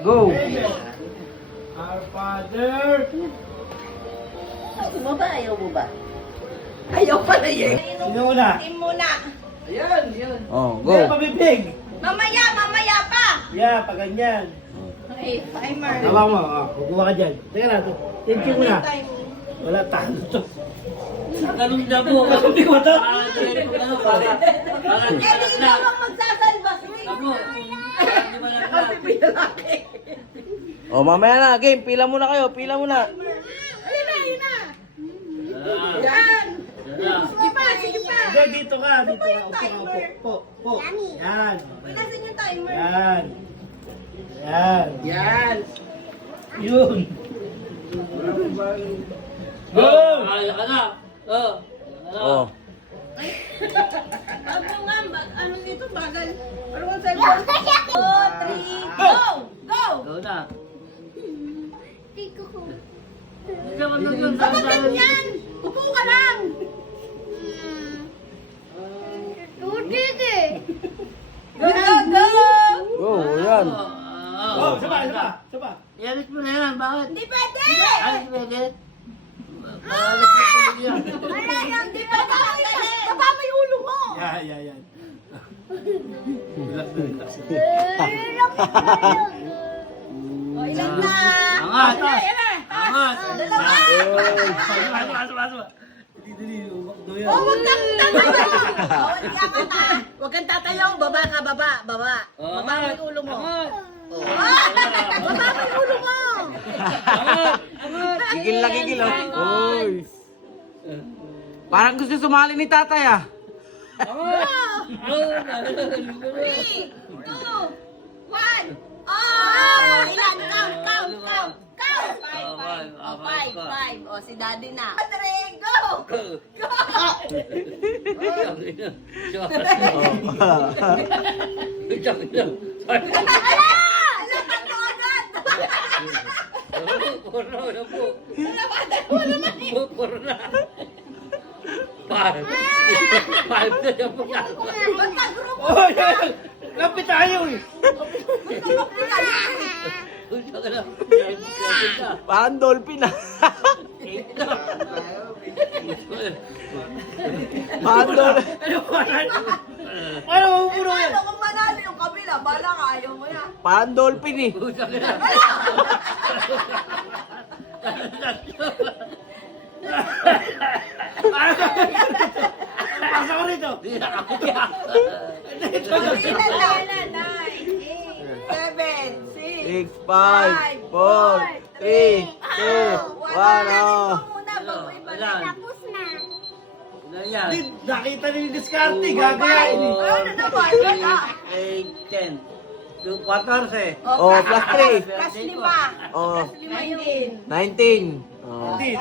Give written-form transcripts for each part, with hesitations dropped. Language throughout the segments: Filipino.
Go! Our Father. Gusto mo ba? Ayaw mo ba? Ayaw pala yun. Sino una? Team muna. Ayan, yan. Oh, Go! go! Pabibig. Mamaya pa. Yeah, pag ganyan. Okay, timer. Tama mo, kukuha ka dyan. Teka lang, thank you muna. Wala, talo to. Ganun na po. Hindi ko ito. Eh, di ikaw ang magsasalba. Oh, mamaya na, game. Pila muna kayo, pila muna. Ayun na, ayun na. Yan. Sige pa, sige pa. Hindi, dito ka, dito ka. Upo ka, po. Yan. Ilasin yung timer. Yan. Yan. Yan. Yun. Go! Kaya ka na. Oh. Ano nga, ano dito, bagal. Ano nga sa'yo? 2, 3, go! Go! Go na. Kapag ganyan, upo ka lang. Go, go, go! Go, yan. Oh, saba. Yaris mo na yan. Bakit? Hindi pwede! Ay, pwede. Alis mo tuloy yan. Hindi pa baba mo yung ulo mo. Yan. Relax. O, ilan na? Angat. Yan na. Angat. Dalawa. Masuk. Dili, umakdo yan. Oh, huwag kang tatayo. Bawal yaman na. Huwag kang tatayo. Baba ka, baba. Baba mo yung ulo mo. Angat. Baba mo yung ulo mo. Gigil na gigil, oh. Oy. Parang gusto sumali ni tatay, ah. 3, 2, 1. Oh! Ilan? Count. Five. O, si daddy na. Andre, go! Ala! Ala, tatlo agad! Puro na po. Nalapatan mo naman eh. Puro na. Five na yan po. Ba't nag-group? Oh, yan. Lapit tayo eh. Parang dolphin, ah. Parang dolphin. Ano mo puro yan? Paano kung manalo yung kabila? Bala ka, ayaw mo na. Parang dolphin, eh. Pasok ko rito. Ilan na? 9, 8, 7, 6, 5, 4, 3, 2, 1, oh. muna bago iba na. Tapos na. Di, nakita ni Discarte, gagayain eh. Ano naman? Wala. 8, 10. 14. Oh, plus 3. Plus 5. Oh, 19. 19. Oh. Di.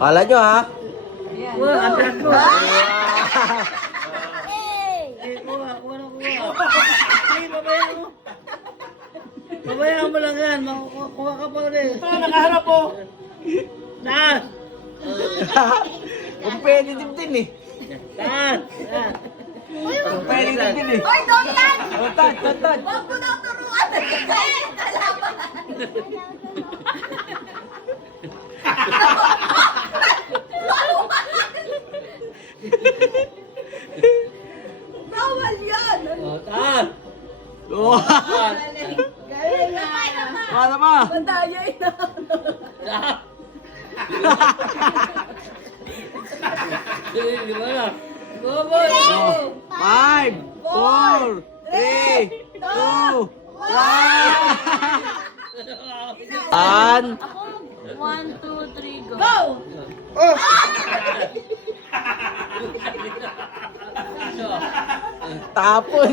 Pala nyo, ha? Ayan. Kuha, andras mo. Hey! Kuha. Ay, babayaan mo. Babayaan mo lang yan. Makukuha ka pa rin. Ito, nakaharap po. Saan? Competitive din, eh. Saan? Competitive din, eh. Oy, don't touch! Touch. Huwag mo daw turuan! Eh, kalaban! Bawal yan! Saan? Oh. Galing! Galing na! Wala pa. Madayay na! Saan? Di ba na? Go, boy! 5, 4, 3, 2, 1. An. 1, 2, 3, go! Go! Tapon.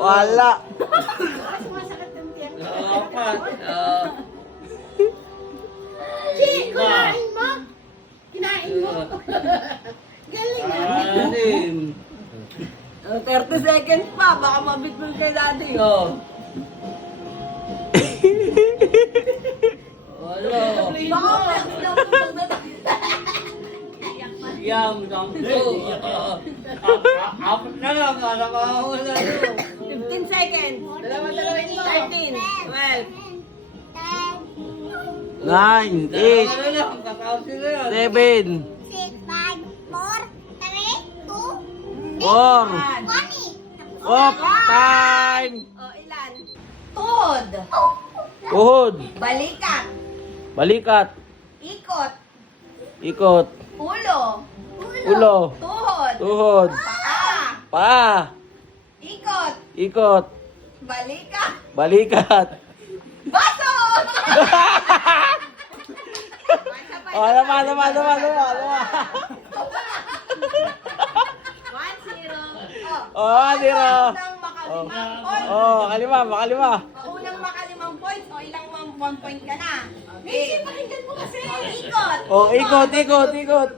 Wala. Apat. Kinain mo? Kinain mo? Galing na! Anim. 30 seconds pa, baka mabitbol kay daddy. Go. Walo. Baka may Yang, 10. Apat na lang, alam ako na yun. 15 seconds. 13, 12, 9, 8, Dalawa na lang, kakaunti na yan. 7, 4, 1. off, time! O, ilan? Tuhod. Uhod, Balikat. balikat, Ikot. ikot, Ulo. ulo, Tuhod. tuhod, Paa. paa, Ikot. ikot, Balikat. balikat. Bato! Oh, naman. 1-0. Oh, zero. Unang makalimang points. Oh, makalima. Unang makalimang points. O, ilang 1 point ka na? Macy, pakinggan mo kasi. Ikot. Oh, ikot.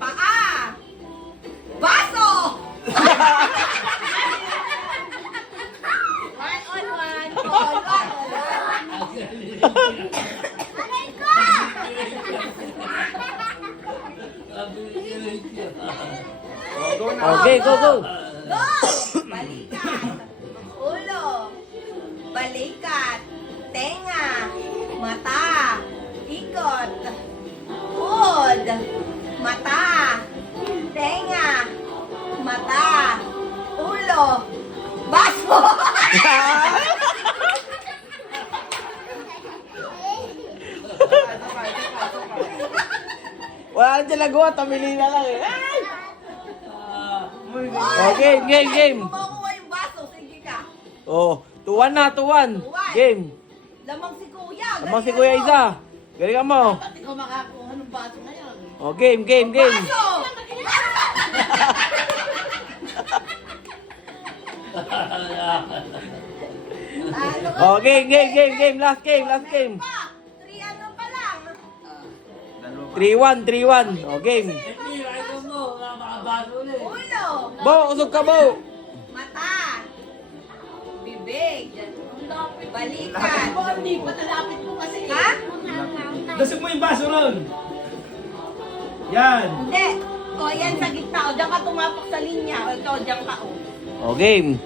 Paa. Baso. 1-on-1. Okay, go. Go! Balikat. Ulo. Balikat. Tenga. Mata. Ikot. Tuhod. Mata. Tenga. Mata. Ulo. Baso. Wala na siya nagawa, tamili na lang eh. Ay! Oh, game. Kung makuha yung baso, sige ka. Oh, 2-1 na, 2-1. Game. Lamang si Kuya. Tamang si galingan Kuya mo. Isa. Galingan mo. Ba't ikaw makakuha ng baso na yan? Oh, game. Baso! Ano ka? Oh, game. Last game. Pa, 3 ano pa lang. 3-1. Oh, game. Hindi, ito mo, makabaso ulit. Ulo. Bo, usog ka, Bo. Mata. Bibig. Balikat. Hindi pa talapit mo kasi. Ha? Dasog mo yung baso ron. Yan. Hindi. O, yan sa gitna. O, diyan ka tumapak sa linya. O, ikaw, diyan ka. O. Oh, game.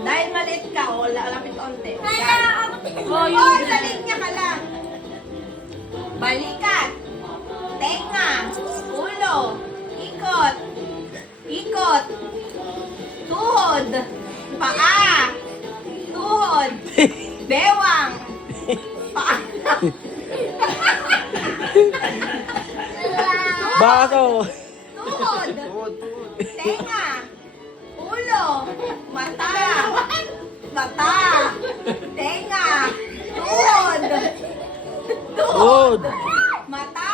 Dahil maliit ka, o, lapit onte. Yan. O, sa linya ka lang. Balikat. Tenga. Ulo. Ikot. Tuhod. Paa. Tuhod. Bewang. Paa. Baso. Tuhod. Tenga. Ulo. Mata. Tenga. Tuhod. Tuhod. Mata.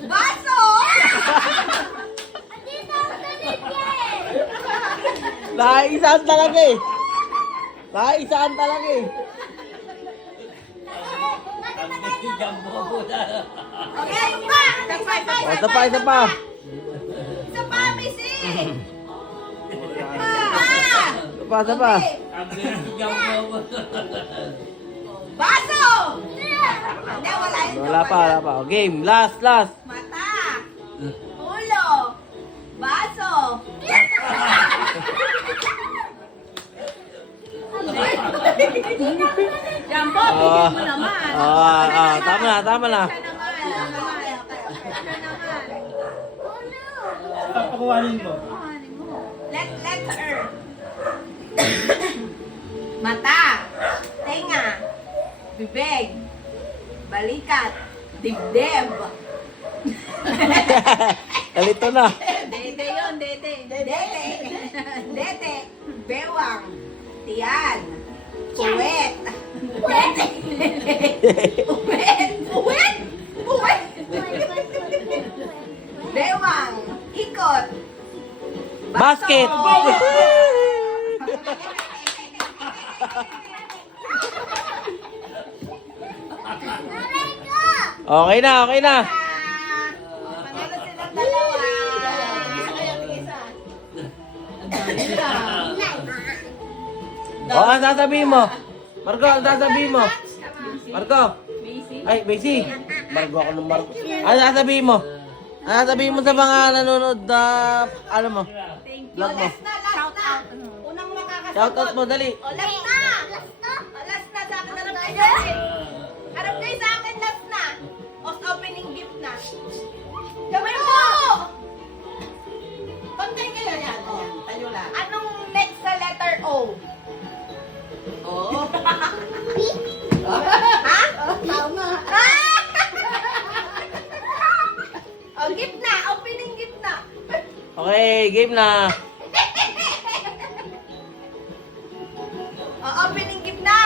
Baso. Nakaisaan talaga eh. Okay, isa pa. Isa pa. Isa pa, Missy. Isa pa. Okay. Baso. Hindi, wala yun. Wala pa. Oh, game. Last. Mata. Ulo. Baso. Yan po, bigyan mo naman. Tama na. Siya naman. Siya naman. Pakuhanin mo. Let's her. Mata. Tenga. Bibig. Balikat. Dibdib. Kalito na. Dede yun, dede. Dede. Bewang. Tiyan. Puwet. Puwet. Bewang. Ikot. Basket. Okay na. Panalo silang dalawa. Ang sasabihin mo. Marco, ang sasabihin mo. Marco. Ay, Macy. Marco ako ng Marco. Ang sasabihin mo. Ano sabihin mo sa mga nanonood na, ano mo? Vlog mo. Last na, last na. Unang makakasagot. Shoutout mo, dali. O, last na. Last na sa akin. Harap kayo sa akin. Harap kayo sa akin, last na. O, opening gift na. Kamay mo! Pantay kayo yan. Ayan, tayo lang. Anong next sa letter O? O? Ha? Tama. O, gift na. Opening gift na. Okay, game na.